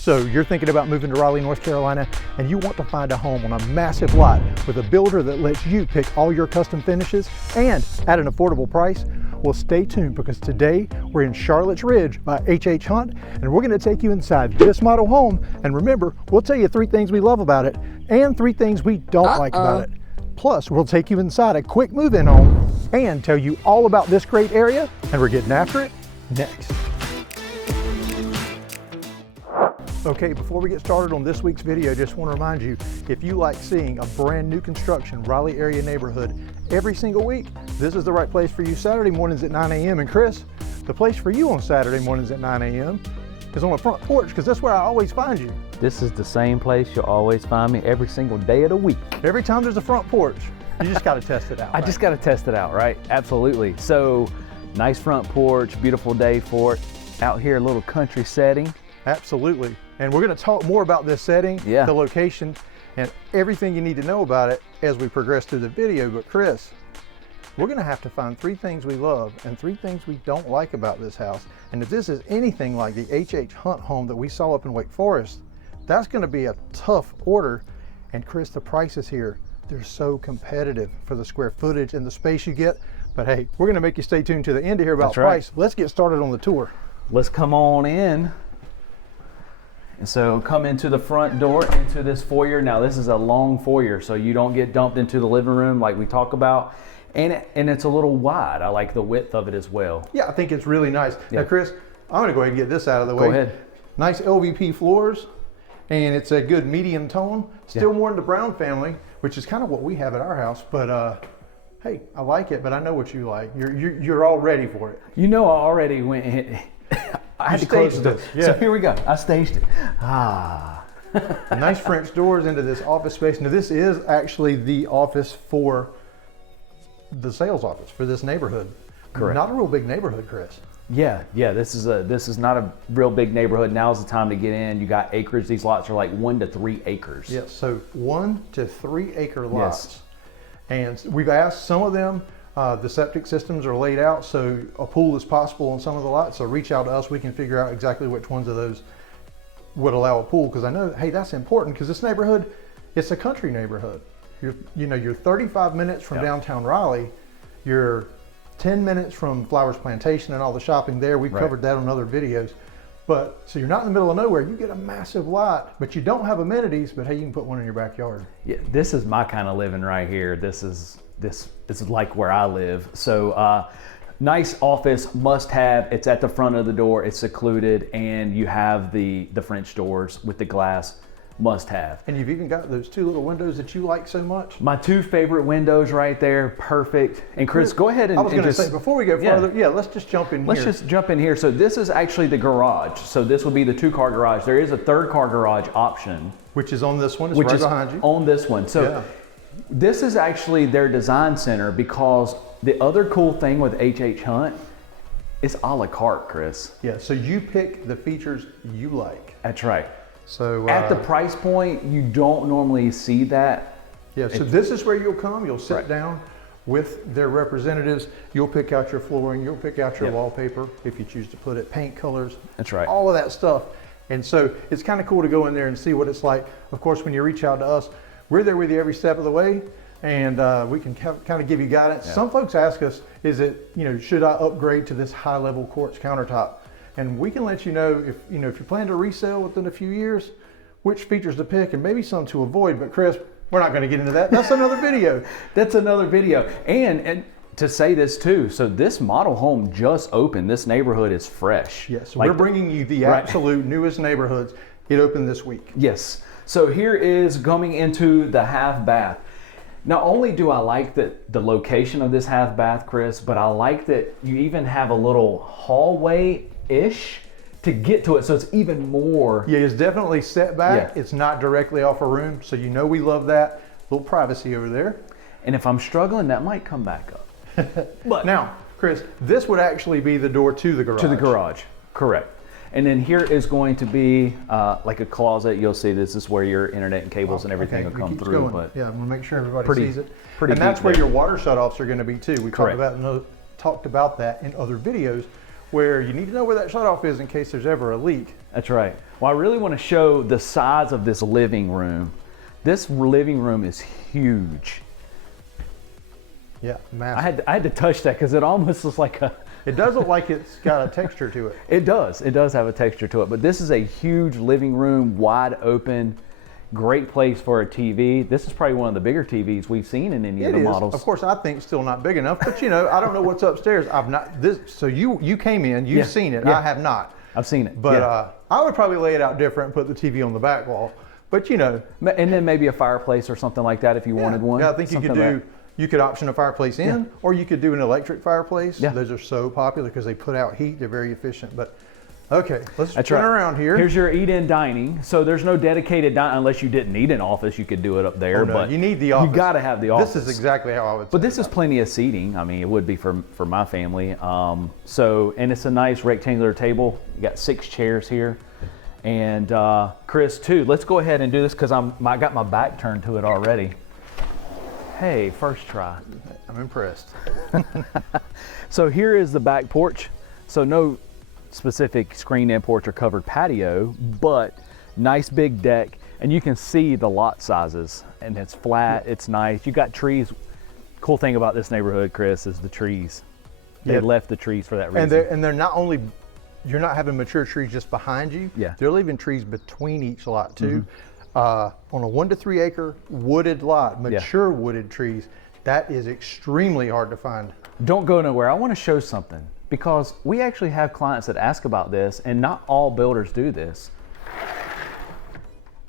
So you're thinking about moving to Raleigh, North Carolina, and you want to find a home on a massive lot with a builder that lets you pick all your custom finishes and at an affordable price? Well, stay tuned, because today we're in Charlotte's Ridge by H.H. Hunt, and we're going to take you inside this model home. And remember, we'll tell you 3 things we love about it and 3 things we don't like about it. Plus, we'll take you inside a quick move-in home and tell you all about this great area, and we're getting after it next. Okay, before we get started on this week's video, just want to remind you, if you like seeing a brand new construction Raleigh area neighborhood every single week, this is the right place for you. Saturday mornings at 9 a.m. And Chris, the place for you on Saturday mornings at 9 a.m. is on the front porch, because that's where I always find you. This is the same place you'll always find me every single day of the week. Every time there's a front porch, you just got to test it out. I just got to test it out, right? Absolutely. So, nice front porch, beautiful day for it. Out here, a little country setting. Absolutely. And we're going to talk more about this setting, the location, and everything you need to know about it as we progress through the video. But Chris, we're going to have to find 3 things we love and 3 things we don't like about this house. And if this is anything like the H.H. Hunt home that we saw up in Wake Forest, that's going to be a tough order. And Chris, the prices here, they're so competitive for the square footage and the space you get. But hey, we're going to make you stay tuned to the end to hear about price. Let's get started on the tour. Let's come on in. And so come into the front door, into this foyer. Now this is a long foyer, so you don't get dumped into the living room like we talk about. And it's a little wide. I like the width of it as well. Yeah, I think it's really nice. Now Chris, I'm gonna go ahead and get this out of the way. Go ahead. Nice LVP floors, and it's a good medium tone. Still more in the brown family, which is kind of what we have at our house. But hey, I like it, but I know what you like. You're all ready for it. You know, I already went in. I had to close this. Yeah. So here we go. I staged it. Nice French doors into this office space. Now this is actually the office for the sales office for this neighborhood. Correct. Not a real big neighborhood, Chris. Yeah. This is not a real big neighborhood. Now's the time to get in. You got acreage. These lots are like 1 to 3 acres. Yes. So 1 to 3 acre lots. Yes. And we've asked some of them. The septic systems are laid out, so a pool is possible on some of the lots. So reach out to us. We can figure out exactly which ones of those would allow a pool, because I know, hey, that's important, because this neighborhood, it's a country neighborhood. You're 35 minutes from downtown Raleigh. You're 10 minutes from Flowers Plantation and all the shopping there. We've covered that on other videos. But so you're not in the middle of nowhere. You get a massive lot, but you don't have amenities. But hey, you can put one in your backyard. Yeah, this is my kind of living right here. This is like where I live. So nice office, must have. It's at the front of the door. It's secluded, and you have the French doors with the glass. Must have. And you've even got those 2 little windows that you like so much. My 2 favorite windows right there, perfect. And Chris, go ahead and I was going to say, before we go further, let's just jump in here. Let's just jump in here. So this is actually the garage. So this will be the 2-car garage. There is a 3rd car garage option, which is on this one. It's right behind you. On this one. So this is actually their design center, because the other cool thing with H.H. Hunt is a la carte, Chris. Yeah. So you pick the features you like. That's right. So at the price point, you don't normally see that. Yeah, so this is where you'll come. You'll sit down with their representatives. You'll pick out your flooring. You'll pick out your wallpaper, if you choose to put it, paint colors. That's right. All of that stuff. And so it's kind of cool to go in there and see what it's like. Of course, when you reach out to us, we're there with you every step of the way, and we can kind of give you guidance. Yeah. Some folks ask us, should I upgrade to this high-level quartz countertop? And we can let you know if you plan to resell within a few years, which features to pick and maybe some to avoid. But Chris, we're not going to get into that. That's another video. That's another video. And to say this too, so this model home just opened. This neighborhood is fresh. Yes, we're bringing you the absolute newest neighborhoods. It opened this week. Yes. So here is coming into the half bath. Not only do I like the location of this half bath, Chris, but I like that you even have a little hallway-ish to get to it, so it's even more. Yeah, it's definitely set back. Yeah. It's not directly off a room, so we love that. A little privacy over there. And if I'm struggling, that might come back up. But now, Chris, this would actually be the door to the garage. To the garage, correct. And then here is going to be like a closet. You'll see this is where your internet and cables and everything will come through. But yeah, I'm gonna make sure everybody sees it. And that's where your water shutoffs are going to be too. We talked about that in other videos, where you need to know where that shutoff is in case there's ever a leak. That's right. Well, I really want to show the size of this living room. This living room is huge. Yeah, massive. I had to touch that because it almost looks like a... It does look like it's got a texture to it. It does have a texture to it, but this is a huge living room, wide open, great place for a TV. This is probably one of the bigger TVs we've seen in any of the models. Of course, I think still not big enough, but you know, I don't know what's upstairs. So you came in, you've seen it. I have not. I've seen it. But I would probably lay it out different and put the TV on the back wall. But you know. And then maybe a fireplace or something like that if you wanted one. Yeah, I think you could do, you could option a fireplace in, or you could do an electric fireplace. Yeah. Those are so popular because they put out heat. They're very efficient. But okay, let's turn around here. Here's your eat-in dining. So there's no dedicated dining unless you didn't need an office. You could do it up there. Oh, no, but you need the office. You got to have the office. This is exactly how I would say But this is plenty of seating. I mean, it would be for my family. And it's a nice rectangular table. You got 6 chairs here. And Chris, too. Let's go ahead and do this because I got my back turned to it already. Hey, first try. I'm impressed. So here is the back porch. So no specific screened-in porch or covered patio, but nice big deck, and you can see the lot sizes, and it's flat. It's nice. You got trees. Cool thing about this neighborhood, Chris, is the trees. They left the trees for that reason. And they're not only, you're not having mature trees just behind you. Yeah. They're leaving trees between each lot too. On a 1 to 3 acre wooded lot, mature wooded trees, that is extremely hard to find. Don't go nowhere. I want to show something because we actually have clients that ask about this, and not all builders do this.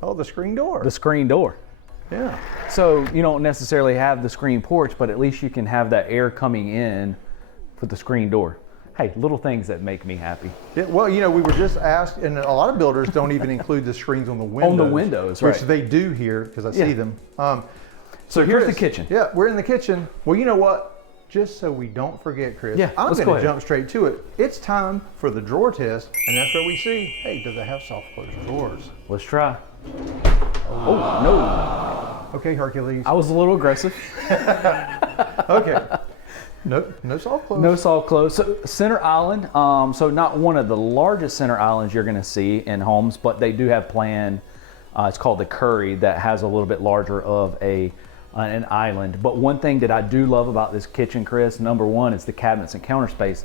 Oh, the screen door. The screen door. Yeah. So you don't necessarily have the screen porch, but at least you can have that air coming in with the screen door. Hey, little things that make me happy. Yeah, well, you know, we were just asked, and a lot of builders don't even include the screens on the windows. On the windows, right. Which they do here, because I see them. So here's the kitchen. Yeah, we're in the kitchen. Well, you know what? Just so we don't forget, Chris, I'm going to jump straight to it. It's time for the drawer test, and that's where we see, hey, does it have soft close drawers? Let's try. Oh, no. Okay, Hercules. I was a little aggressive. Okay. No soft close. No soft close. So center island. So not one of the largest center islands you're going to see in homes, but they do have planned. It's called the Curry, that has a little bit larger of an island. But one thing that I do love about this kitchen, Chris, number one, is the cabinets and counter space.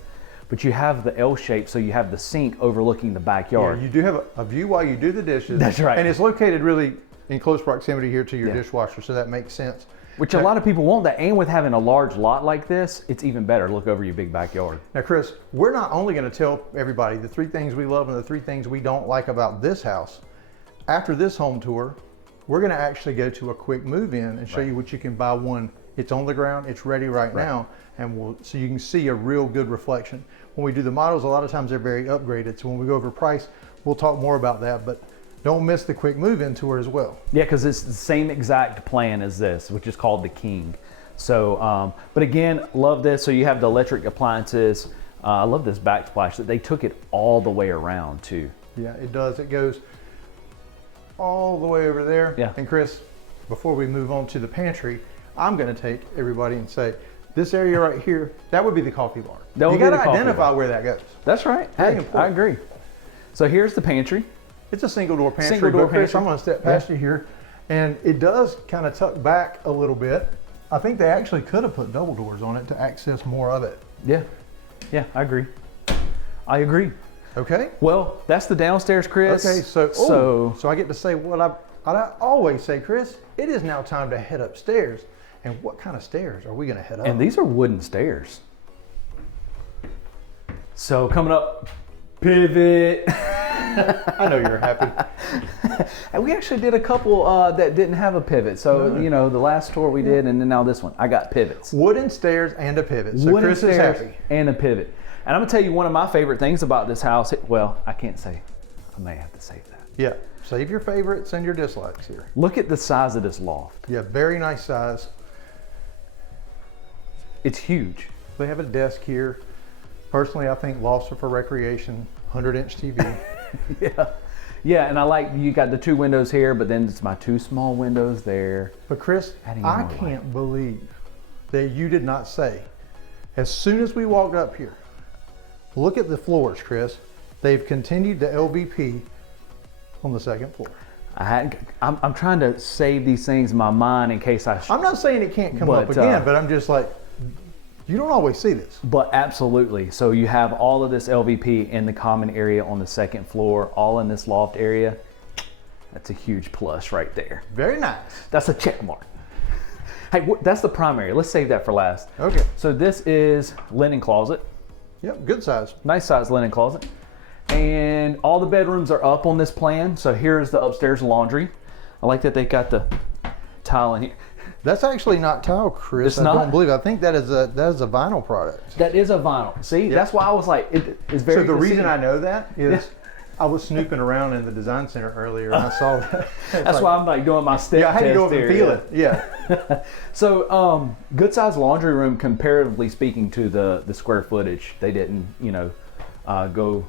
But you have the L shape, so you have the sink overlooking the backyard. Yeah, you do have a view while you do the dishes. That's right. And it's located really in close proximity here to your dishwasher, so that makes sense. Which a lot of people want that, and with having a large lot like this, it's even better to look over your big backyard. Now, Chris, we're not only going to tell everybody the 3 things we love and the 3 things we don't like about this house. After this home tour, we're going to actually go to a quick move-in and show you what you can buy one. It's on the ground, it's ready right now, and so you can see a real good reflection. When we do the models, a lot of times they're very upgraded, so when we go over price, we'll talk more about that, but don't miss the quick move-in tour as well. Yeah, because it's the same exact plan as this, which is called the King. So, but again, love this. So you have the electric appliances. I love this backsplash that they took it all the way around too. Yeah, it does. It goes all the way over there. Yeah. And Chris, before we move on to the pantry, I'm going to take everybody and say, this area right here, that would be the coffee bar. You got to identify where that goes. That's right. Hey, I agree. So here's the pantry. It's a single door pantry, but Chris, I'm going to step past you here, and it does kind of tuck back a little bit. I think they actually could have put double doors on it to access more of it. Yeah, I agree. Okay. Well, that's the downstairs, Chris. Okay, so I get to say what I always say, Chris. It is now time to head upstairs. And what kind of stairs are we going to head up? And these are wooden stairs. So coming up, pivot. I know you're happy. And we actually did a couple that didn't have a pivot. So, you know, the last tour we did, and then now this one, I got pivots. Wooden stairs and a pivot. So Chris is happy. And a pivot. And I'm going to tell you one of my favorite things about this house. Well, I can't say. I may have to save that. Yeah. Save your favorites and your dislikes here. Look at the size of this loft. Yeah, very nice size. It's huge. They have a desk here. Personally, I think lofts are for recreation. 100-inch TV. Yeah, and I like you got the 2 windows here, but then it's my 2 small windows there. But Chris, I can't believe that you did not say, as soon as we walked up here, look at the floors, Chris. They've continued the LVP on the second floor. I'm trying to save these things in my mind in case I'm not saying it can't come up again, but I'm just like, you don't always see this. But absolutely. So you have all of this LVP in the common area on the second floor, all in this loft area. That's a huge plus right there. Very nice. That's a check mark. Hey, that's the primary. Let's save that for last. Okay. So this is linen closet. Yep, good size. Nice size linen closet. And all the bedrooms are up on this plan. So here's the upstairs laundry. I like that they got the tile in here. That's actually not tile, Chris. It's not? I don't believe. I think that is a vinyl product. That is a vinyl. See, that's why I was like, it's very. So the reason I know that is I was snooping around in the design center earlier and I saw that. That's why I'm like doing my step Yeah, I had to test go up and here. feel it. Yeah. So good size laundry room comparatively speaking to the square footage. They didn't, go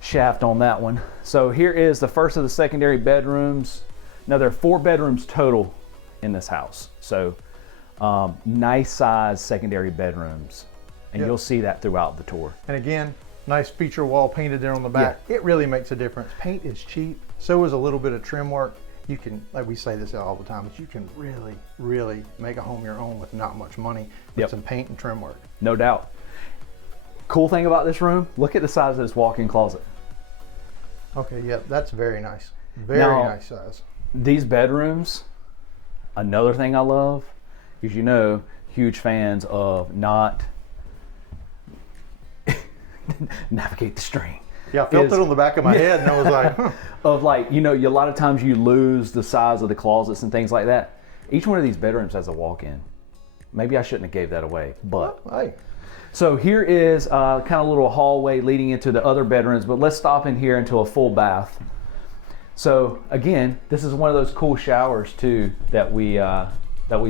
shaft on that one. So here is the first of the secondary bedrooms. Now there are 4 bedrooms total in this house. So nice size secondary bedrooms. And you'll see that throughout the tour. And again, nice feature wall painted there on the back. Yeah. It really makes a difference. Paint is cheap. So is a little bit of trim work. You can, like we say this all the time, but you can really, really make a home your own with not much money with some paint and trim work. No doubt. Cool thing about this room, look at the size of this walk-in closet. Okay, yeah, that's very nice. Very nice size. These bedrooms, another thing I love is, huge fans of not navigate the string. Yeah, I felt it on the back of my head and I was like, huh. Of like, a lot of times you lose the size of the closets and things like that. Each one of these bedrooms has a walk-in. Maybe I shouldn't have gave that away, but. Well, hey. So here is kind of a little hallway leading into the other bedrooms, but let's stop in here into a full bath. So again, this is one of those cool showers too that we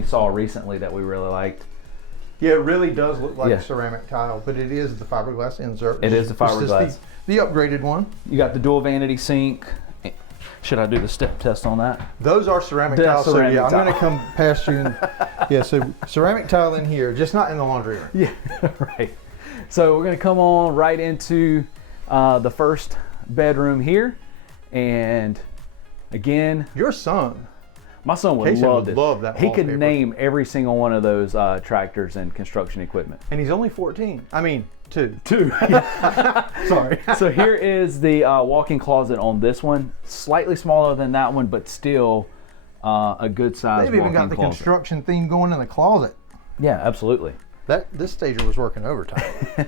saw recently that we really liked. Yeah, it really does look like ceramic tile, but it is the fiberglass insert. It is the fiberglass. The upgraded one. You got the dual vanity sink. Should I do the step test on that? Those are ceramic tiles. So yeah, I'm going to come past you. And, so ceramic tile in here, just not in the laundry room. Yeah, right. So we're going to come on right into the first bedroom here. And again, your son. My son would love this. Love that. He could name every single one of those tractors and construction equipment. And he's only 14. I mean, 2. Sorry. So here is the walk-in closet on this one. Slightly smaller than that one, but still a good size. They've even got the construction theme going in the closet. Yeah, absolutely. This stager was working overtime.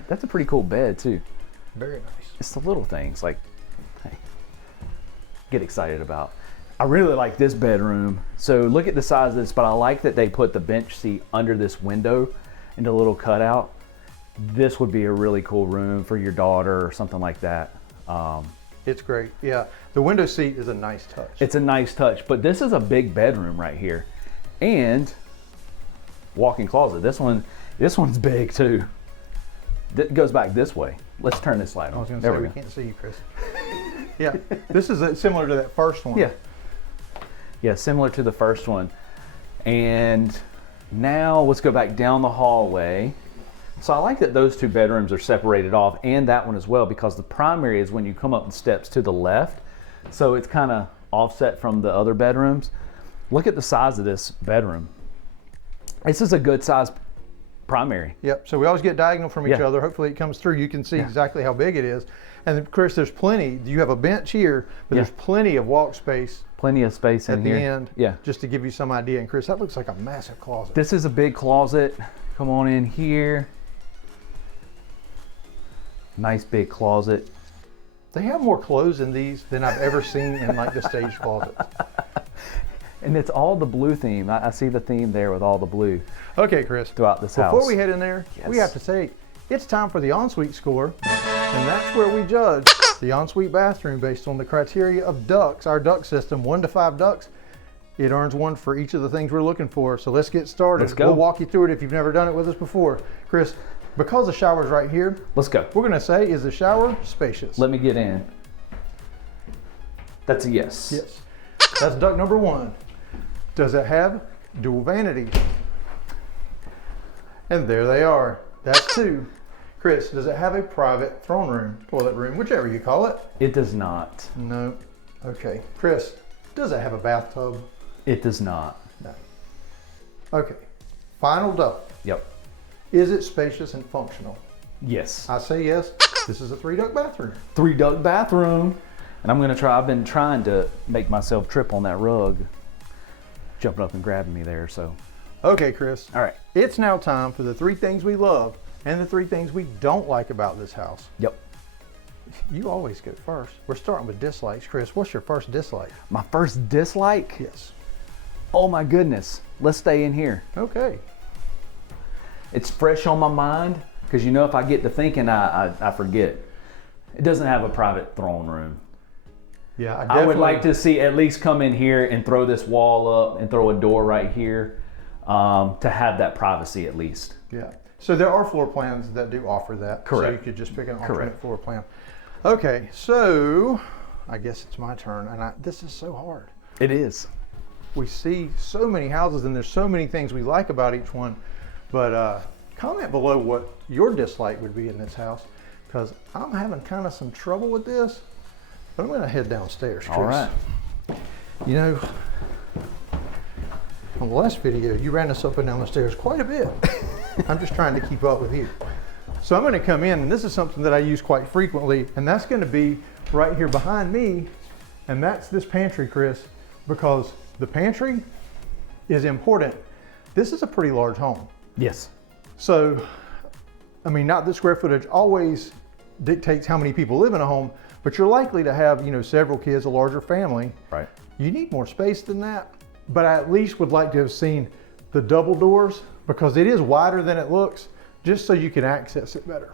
That's a pretty cool bed too. Very nice. It's the little things like, hey, get excited about. I really like this bedroom. So look at the size of this, but I like that they put the bench seat under this window into a little cutout. This would be a really cool room for your daughter or something like that. It's great. Yeah, the window seat is a nice touch. It's a nice touch, but this is a big bedroom right here. And walk-in closet. This one's big too. It goes back this way. Let's turn this light on. I was going to say, we can't see you, Chris. Yeah, this is similar to that first one. Yeah, similar to the first one. And now let's go back down the hallway. So I like that those 2 bedrooms are separated off, and that one as well, because the primary is when you come up the steps to the left. So it's kind of offset from the other bedrooms. Look at the size of this bedroom. This is a good size primary. Yep, so we always get diagonal from each other. Hopefully it comes through. You can see exactly how big it is. And then, Chris, there's plenty. You have a bench here, but there's plenty of walk space. Plenty of space in here. At the end. Yeah. Just to give you some idea. And Chris, that looks like a massive closet. This is a big closet. Come on in here. Nice big closet. They have more clothes in these than I've ever seen in like the stage closets. And it's all the blue theme. I see the theme there with all the blue. Okay, Chris. Throughout this house. Before we head in there, we have to say it's time for the ensuite score. And that's where we judge the ensuite bathroom based on the criteria of ducts, our duct system, 1 to 5 ducts. It earns 1 for each of the things we're looking for. So let's get started. Let's go. We'll walk you through it if you've never done it with us before. Chris, because the shower's right here, let's go. We're going to say, is the shower spacious? Let me get in. That's a yes. Yes. That's duct number 1. Does it have dual vanities? And there they are. That's 2. Chris, does it have a private throne room, toilet room, whichever you call it? It does not. No. Okay, Chris, does it have a bathtub? It does not. No. Okay, final double. Yep. Is it spacious and functional? Yes. I say yes. This is a 3-duct bathroom. 3-duct bathroom. And I've been trying to make myself trip on that rug. Jumping up and grabbing me there, so. Okay, Chris. All right. It's now time for the 3 things we love and the 3 things we don't like about this house. Yep. You always go first. We're starting with dislikes. Chris, what's your first dislike? My first dislike? Yes. Oh my goodness. Let's stay in here. Okay. It's fresh on my mind because you know if I get to thinking, I forget. It doesn't have a private throne room. Yeah, I would like to see at least come in here and throw this wall up and throw a door right here to have that privacy at least. Yeah. So there are floor plans that do offer that. Correct. So you could just pick an alternate floor plan. Okay, so I guess it's my turn, and this is so hard. It is. We see so many houses, and there's so many things we like about each one. But comment below what your dislike would be in this house, because I'm having kind of some trouble with this. But I'm going to head downstairs, Chris. All right. You know, on the last video, you ran us up and down the stairs quite a bit. I'm just trying to keep up with you. So I'm going to come in, and this is something that I use quite frequently, and that's going to be right here behind me, and that's this pantry, Chris, because the pantry is important. This is a pretty large home. Yes. So, I mean, not that square footage always dictates how many people live in a home, but you're likely to have, you know, several kids, a larger family. Right. You need more space than that, but I at least would like to have seen the double doors because it is wider than it looks, just so you can access it better.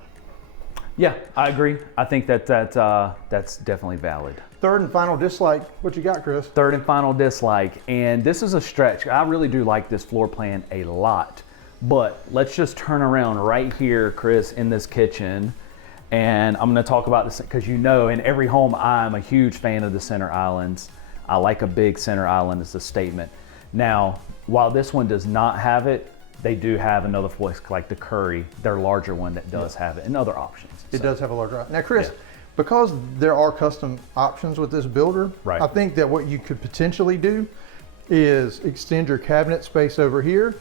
Yeah, I agree. I think that's definitely valid. Third and final dislike, what you got, Chris? Third and final dislike, and this is a stretch. I really do like this floor plan a lot, but let's just turn around right here, Chris, in this kitchen, and I'm going to talk about this because you know, in every home, I'm a huge fan of the center islands. I like a big center island as a statement. Now, while this one does not have it, they do have another place like the Curry, their larger one that does have it, and other options. It does have a larger option. Now, Chris, because there are custom options with this builder, right. I think that what you could potentially do is extend your cabinet space over here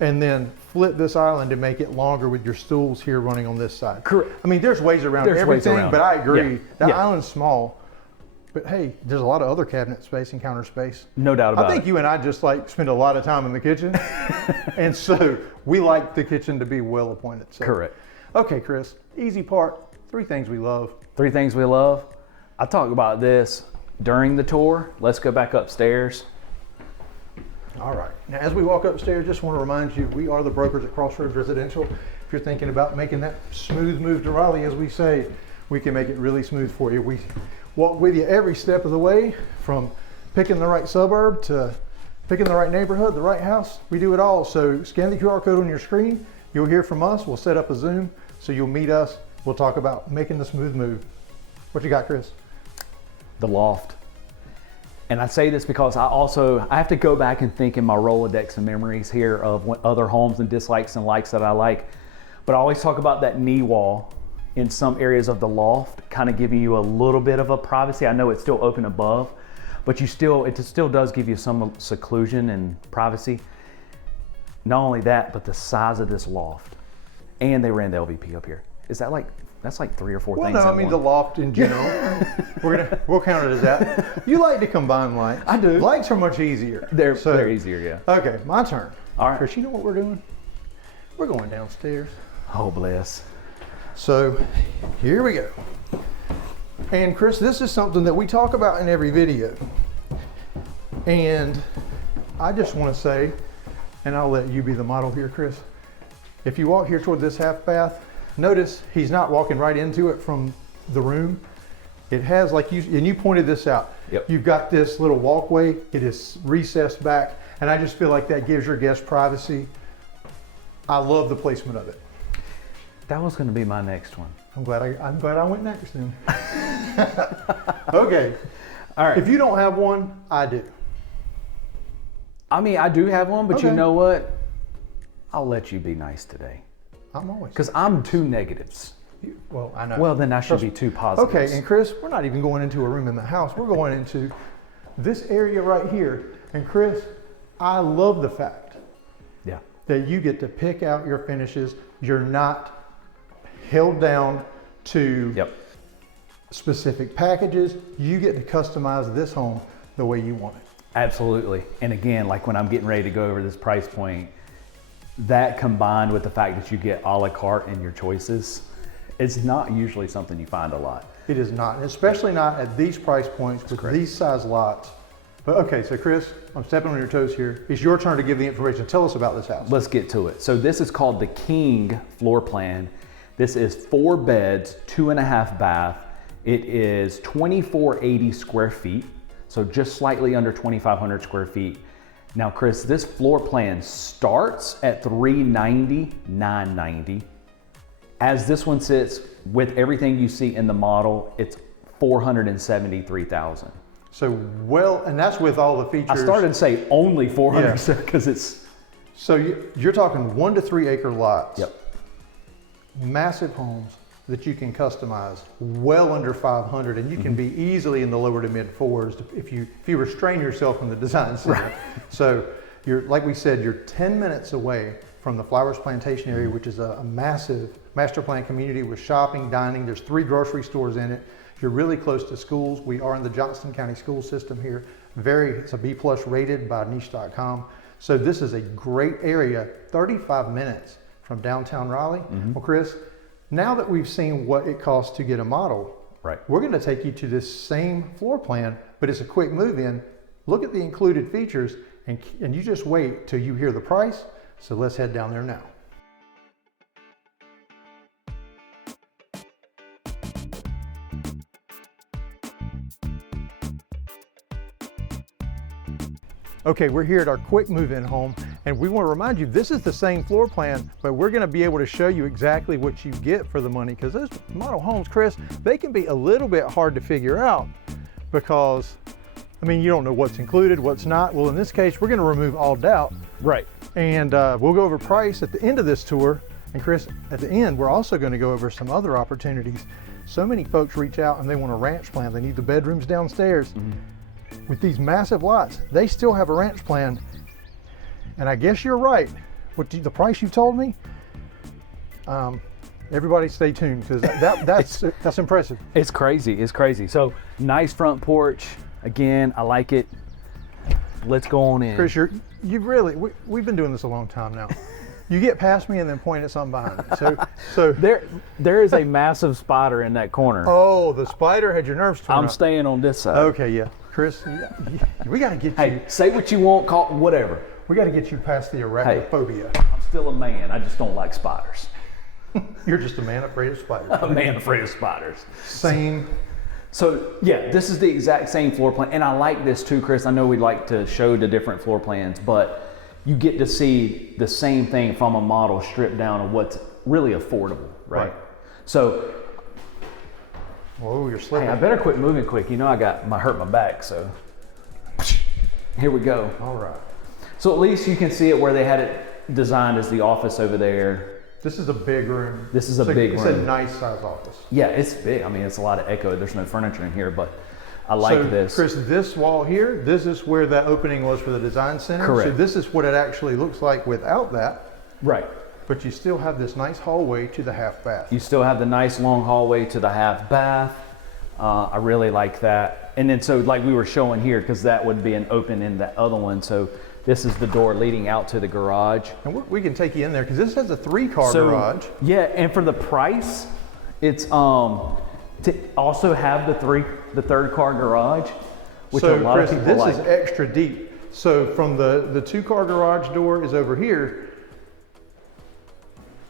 and then flip this island to make it longer with your stools here running on this side. Correct. I mean, there's ways around everything, but I agree. The island's small. But hey, there's a lot of other cabinet space and counter space. No doubt about it. I think you and I just like spend a lot of time in the kitchen. And so we like the kitchen to be well appointed. So. Correct. Okay, Chris, easy part. 3 things we love. 3 things we love. I talk about this during the tour. Let's go back upstairs. All right. Now, as we walk upstairs, just want to remind you, we are the brokers at Crossroads Residential. If you're thinking about making that smooth move to Raleigh, as we say, we can make it really smooth for you. We walk with you every step of the way, from picking the right suburb to picking the right neighborhood, the right house. We do it all. So scan the QR code on your screen. You'll hear from us. We'll set up a Zoom so you'll meet us. We'll talk about making the smooth move. What you got, Chris? The loft. And I say this because I have to go back and think in my Rolodex of memories here of what other homes and dislikes and likes that I like. But I always talk about that knee wall in some areas of the loft, kind of giving you a little bit of a privacy. I know it's still open above, but it still does give you some seclusion and privacy. Not only that, but the size of this loft. And they ran the LVP up here. Is that that's like 3 or 4 things? Well, no, I mean the loft in general. We'll count it as that. You like to combine lights. I do. Lights are much easier. They're easier, yeah. Okay, my turn. All right. Chris, you know what we're doing? We're going downstairs. Oh, bless. So here we go. And Chris, this is something that we talk about in every video. And I just want to say, and I'll let you be the model here, Chris. If you walk here toward this half bath, notice he's not walking right into it from the room. It has, like you pointed this out. Yep. You've got this little walkway. It is recessed back. And I just feel like that gives your guest privacy. I love the placement of it. That was going to be my next one. I'm glad I went next then. Okay. All right. If you don't have one, I do. I mean, I do have one, but Okay. you know what? I'll let you be nice today. I'm always. Because I'm 2 negatives. Well, I know. Well, then I should be too positive. Okay, and Chris, we're not even going into a room in the house. We're going into this area right here. And Chris, I love the fact that you get to pick out your finishes. You're not held down to specific packages. You get to customize this home the way you want it. Absolutely. And again, like when I'm getting ready to go over this price point, that combined with the fact that you get a la carte in your choices, it's not usually something you find a lot. It is not, especially not at these price points with these size lots. But okay, so Chris, I'm stepping on your toes here. It's your turn to give the information. Tell us about this house. Let's get to it. So this is called the King floor plan. This is 4 beds, 2.5 bath. It is 2,480 square feet. So just slightly under 2,500 square feet. Now, Chris, this floor plan starts at $390,990. As this one sits with everything you see in the model, it's $473,000. So and that's with all the features. I started to say only 400 because it's. So you're talking 1 to 3 acre lots. Yep. Massive homes that you can customize well under 500, and you can be easily in the lower to mid 4s if you restrain yourself from the design center. Right. So like we said, you're 10 minutes away from the Flowers Plantation area, which is a massive master plan community with shopping, dining. There's 3 grocery stores in it. You're really close to schools. We are in the Johnston County school system here. It's a B+ rated by niche.com. So this is a great area, 35 minutes from downtown Raleigh. Well, Chris, now that we've seen what it costs to get a model, we're going to take you to this same floor plan, but it's a quick move in. Look at the included features, and you just wait till you hear the price. So let's head down there now. Okay, we're here at our quick move-in home, and we want to remind you this is the same floor plan, but we're going to be able to show you exactly what you get for the money, because those model homes, Chris, they can be a little bit hard to figure out because, I mean, you don't know what's included, what's not. Well, in this case, we're going to remove all doubt. Right. And we'll go over price at the end of this tour. And Chris, at the end, we're also going to go over some other opportunities. So many folks reach out and they want a ranch plan. They need the bedrooms downstairs. With these massive lots, they still have a ranch plan. And I guess you're right. The price you told me, everybody stay tuned, because that's impressive. It's crazy, it's crazy. So nice front porch. Again, I like it. Let's go on in. Chris, we've been doing this a long time now. You get past me and then point at something behind me. So there is a massive spider in that corner. Oh, the spider had your nerves torn up. I'm staying on this side. Okay, yeah. Chris, we got to get you. Hey, say what you want, call whatever. We got to get you past the arachnophobia. I'm still a man. I just don't like spiders. You're just a man afraid of spiders. A man afraid of spiders. Same. So yeah, this is the exact same floor plan. And I like this too, Chris. I know we'd like to show the different floor plans, but you get to see the same thing from a model stripped down of what's really affordable, right? So, whoa, you're slipping. Hey, I better quit moving quick. You know I hurt my back, so here we go. All right. So at least you can see it where they had it designed as the office over there. This is a big room. This is a big room. It's a nice size office. Yeah, it's big. I mean, it's a lot of echo. There's no furniture in here, but I like this. Chris, this wall here, this is where that opening was for the design center. Correct. So this is what it actually looks like without that. Right. But you still have this nice hallway to the half bath. You still have the nice long hallway to the half bath. I really like that. And then so like we were showing here, because that would be an open in the other one. So this is the door leading out to the garage. And we can take you in there, because this has a 3-car garage. Yeah, and for the price, it's to also have the 3rd car garage, which so a lot Chris, of people like. This is extra deep. So from the 2-car garage door is over here.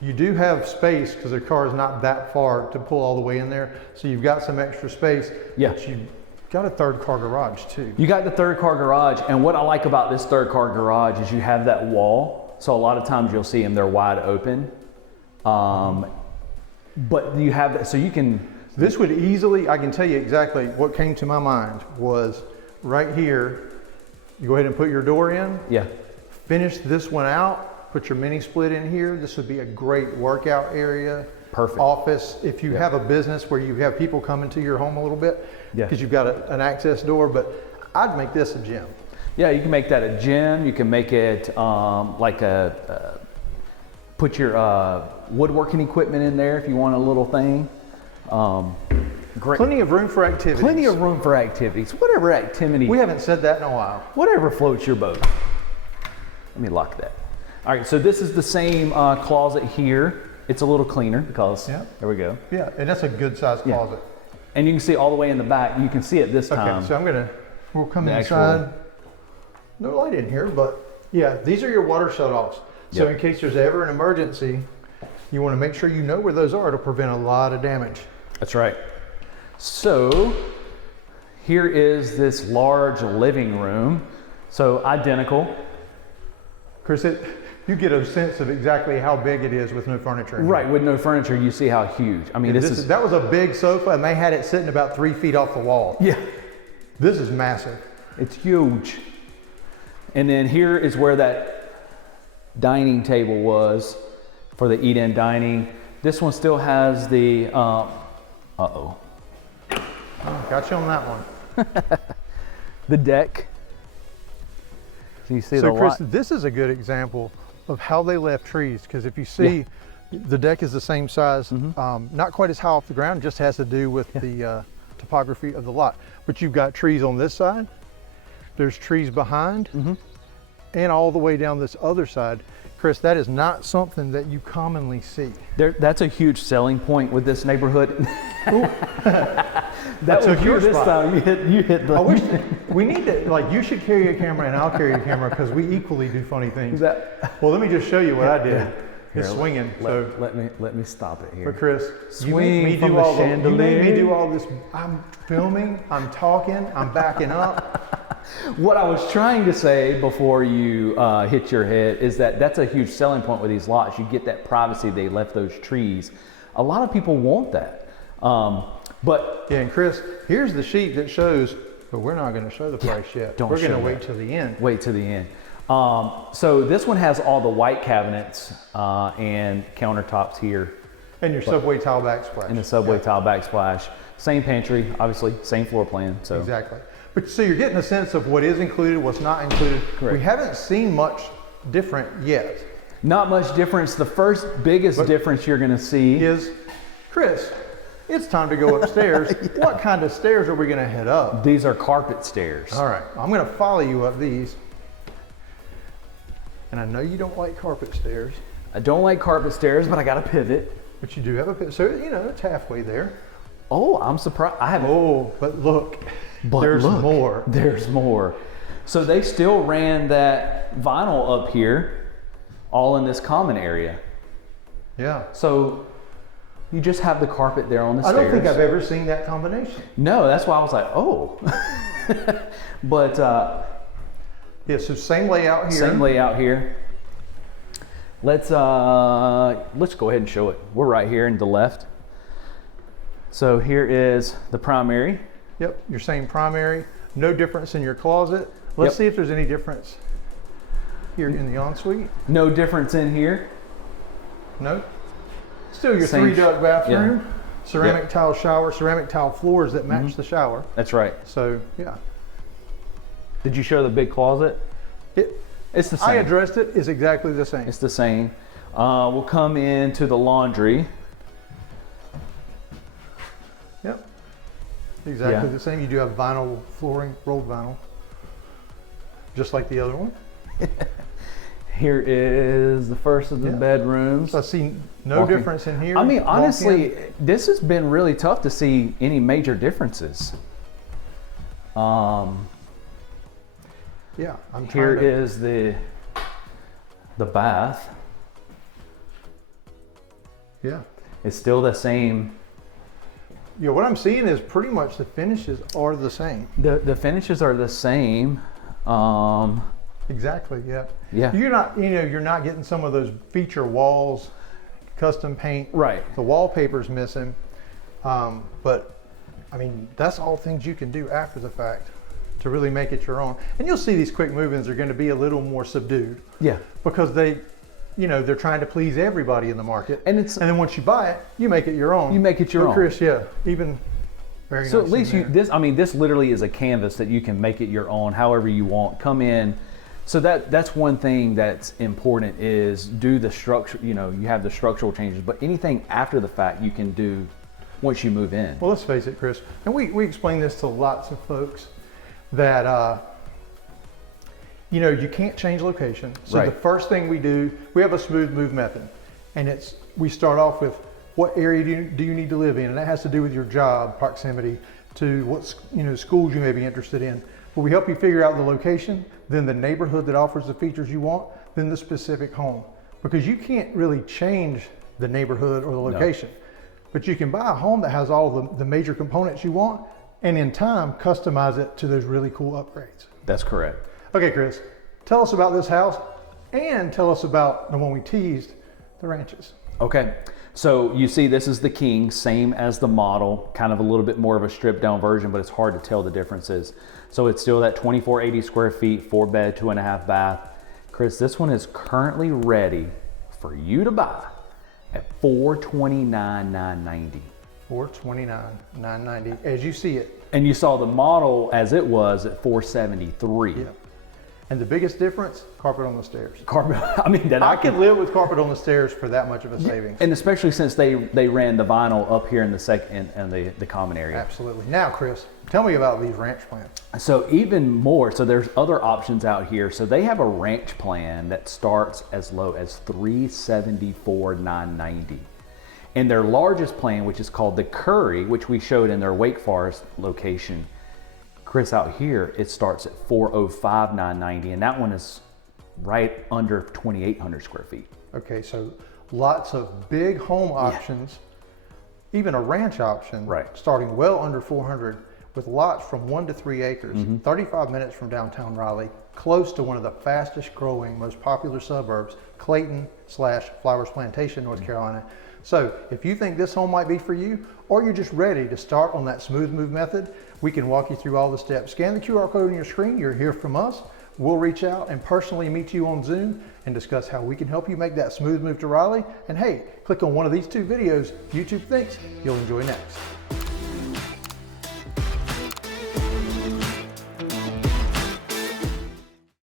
You do have space, because the car is not that far to pull all the way in there. So you've got some extra space. Yeah. But you've got a 3rd car garage too. You got the 3rd car garage, and what I like about this 3rd car garage is you have that wall. So a lot of times you'll see them, they're wide open. But you have that, so you can. This would easily, I can tell you exactly what came to my mind was right here. You go ahead and put your door in. Yeah. Finish this one out. Put your mini split in here. This would be a great workout area. Perfect. office. If you have a business where you have people coming to your home a little bit, because you've got an access door, but I'd make this a gym. Yeah, you can make that a gym. You can make it like put your woodworking equipment in there if you want a little thing. Great. Plenty of room for activities. Plenty of room for activities. Whatever activity. We haven't said that in a while. Whatever floats your boat. Let me lock that. All right, so this is the same closet here. It's a little cleaner because, there we go. Yeah, and that's a good sized closet. And you can see all the way in the back. You can see it this time. Okay, so we'll come inside. No light in here, but yeah, these are your water shutoffs. So in case there's ever an emergency, you want to make sure you know where those are to prevent a lot of damage. That's right. So here is this large living room. So identical. Chris, you get a sense of exactly how big it is with no furniture in Right, here. with no furniture, you see how huge. I mean, that was a big sofa, and they had it sitting about 3 feet off the wall. Yeah. This is massive. It's huge. And then here is where that dining table was for the eat-in dining. This one still has the, Oh, got you on that one. the deck. So you see so Chris, this is a good example of how they left trees, because if you see, the deck is the same size, not quite as high off the ground, just has to do with the topography of the lot. But you've got trees on this side, there's trees behind, and all the way down this other side. Chris, that is not something that you commonly see. That's a huge selling point with this neighborhood. That took was your this spot. time. You hit the. I wish we need to, like, you should carry a camera and I'll carry a camera, because we equally do funny things. Well, let me just show you what I did. It's swinging. Let me stop it here. But Chris, you Swing made me from do the all chandelier. you made me do all this. I'm filming, I'm talking, I'm backing up. What I was trying to say before you hit your head is that that's a huge selling point with these lots. You get that privacy. They left those trees. A lot of people want that. But yeah, and Chris, here's the sheet that shows, but we're not going to show the price yet. We're going to wait till the end. Wait till the end. So this one has all the white cabinets and countertops here. And your subway tile backsplash. And the subway tile backsplash. Same pantry, obviously, same floor plan. So exactly. But so you're getting a sense of what is included, what's not included. Correct. We haven't seen much different yet. Not much difference. The first biggest difference you're going to see is, Chris, it's time to go upstairs. What kind of stairs are we going to head up? These are carpet stairs. All right, I'm going to follow you up these. And I know you don't like carpet stairs. I don't like carpet stairs, but I got a pivot. But you do have a pivot, so you know it's halfway there. Oh, I'm surprised. I haven't. Oh, but look, there's more. There's more. So they still ran that vinyl up here, all in this common area. Yeah. So you just have the carpet there on the stairs. I don't think I've ever seen that combination. No, that's why I was like, oh. But yeah, so same layout here. Same layout here. Let's go ahead and show it. We're right here in the left. So here is the primary. Yep, your same primary. No difference in your closet. Let's see if there's any difference here in the ensuite. No difference in here. No. Still your Same 3-duct bathroom. Yeah. Ceramic tile shower, ceramic tile floors that match the shower. That's right. So, yeah. Did you show the big closet? It's the same. I addressed it. It's exactly the same. It's the same. We'll come into the laundry. Yep. Exactly the same. You do have vinyl flooring, rolled vinyl, just like the other one. Here is the first of the bedrooms. So I see no difference in here. I mean, honestly, this has been really tough to see any major differences. Yeah, I'm trying Here is the bath. Yeah. It's still the same. Yeah, what I'm seeing is pretty much the finishes are the same. The finishes are the same. Exactly. Yeah. Yeah. You're not getting some of those feature walls, custom paint. Right. The wallpaper's missing. But I mean, that's all things you can do after the fact to really make it your own. And you'll see these quick move-ins are going to be a little more subdued. Yeah. Because you know, they're trying to please everybody in the market. And then once you buy it, you make it your own. You make it your own. Chris, yeah, even very so nice at least this literally is a canvas that you can make it your own, however you want. Come in. So that's one thing that's important is do the structure. You know, you have the structural changes, but anything after the fact you can do once you move in. Well, let's face it, Chris, and we explain this to lots of folks that. You know, you can't change location. So right. The first thing we do, we have a smooth move method, and we start off with what area do you need to live in, and that has to do with your job proximity to what schools you may be interested in. But we help you figure out the location, then the neighborhood that offers the features you want, then the specific home, because you can't really change the neighborhood or the location, but you can buy a home that has all the major components you want, and in time customize it to those really cool upgrades. That's correct. Okay, Chris, tell us about this house and tell us about the one we teased, the ranches. Okay, so you see this is the King, same as the model, kind of a little bit more of a stripped down version, but it's hard to tell the differences. So it's still that 2480 square feet, 4 bed, 2.5 bath. Chris, this one is currently ready for you to buy at $429,990. $429,990 as you see it. And you saw the model as it was at $473. Yeah. And the biggest difference, carpet on the stairs. Carpet, I mean, I could live with carpet on the stairs for that much of a savings. And especially since they ran the vinyl up here in the the common area. Absolutely. Now, Chris, tell me about these ranch plans. So even more, so there's other options out here. So they have a ranch plan that starts as low as $374,990. And their largest plan, which is called the Curry, which we showed in their Wake Forest location, Chris, out here, it starts at $405,990, and that one is right under 2,800 square feet. Okay, so lots of big home options, even a ranch option, right, starting well under 400, with lots from 1 to 3 acres, 35 minutes from downtown Raleigh, close to one of the fastest growing, most popular suburbs, Clayton / Flowers Plantation, North Carolina. So if you think this home might be for you, or you're just ready to start on that smooth move method, we can walk you through all the steps. Scan the QR code on your screen, you'll hear from us. We'll reach out and personally meet you on Zoom and discuss how we can help you make that smooth move to Raleigh. And hey, click on one of these 2 videos YouTube thinks you'll enjoy next.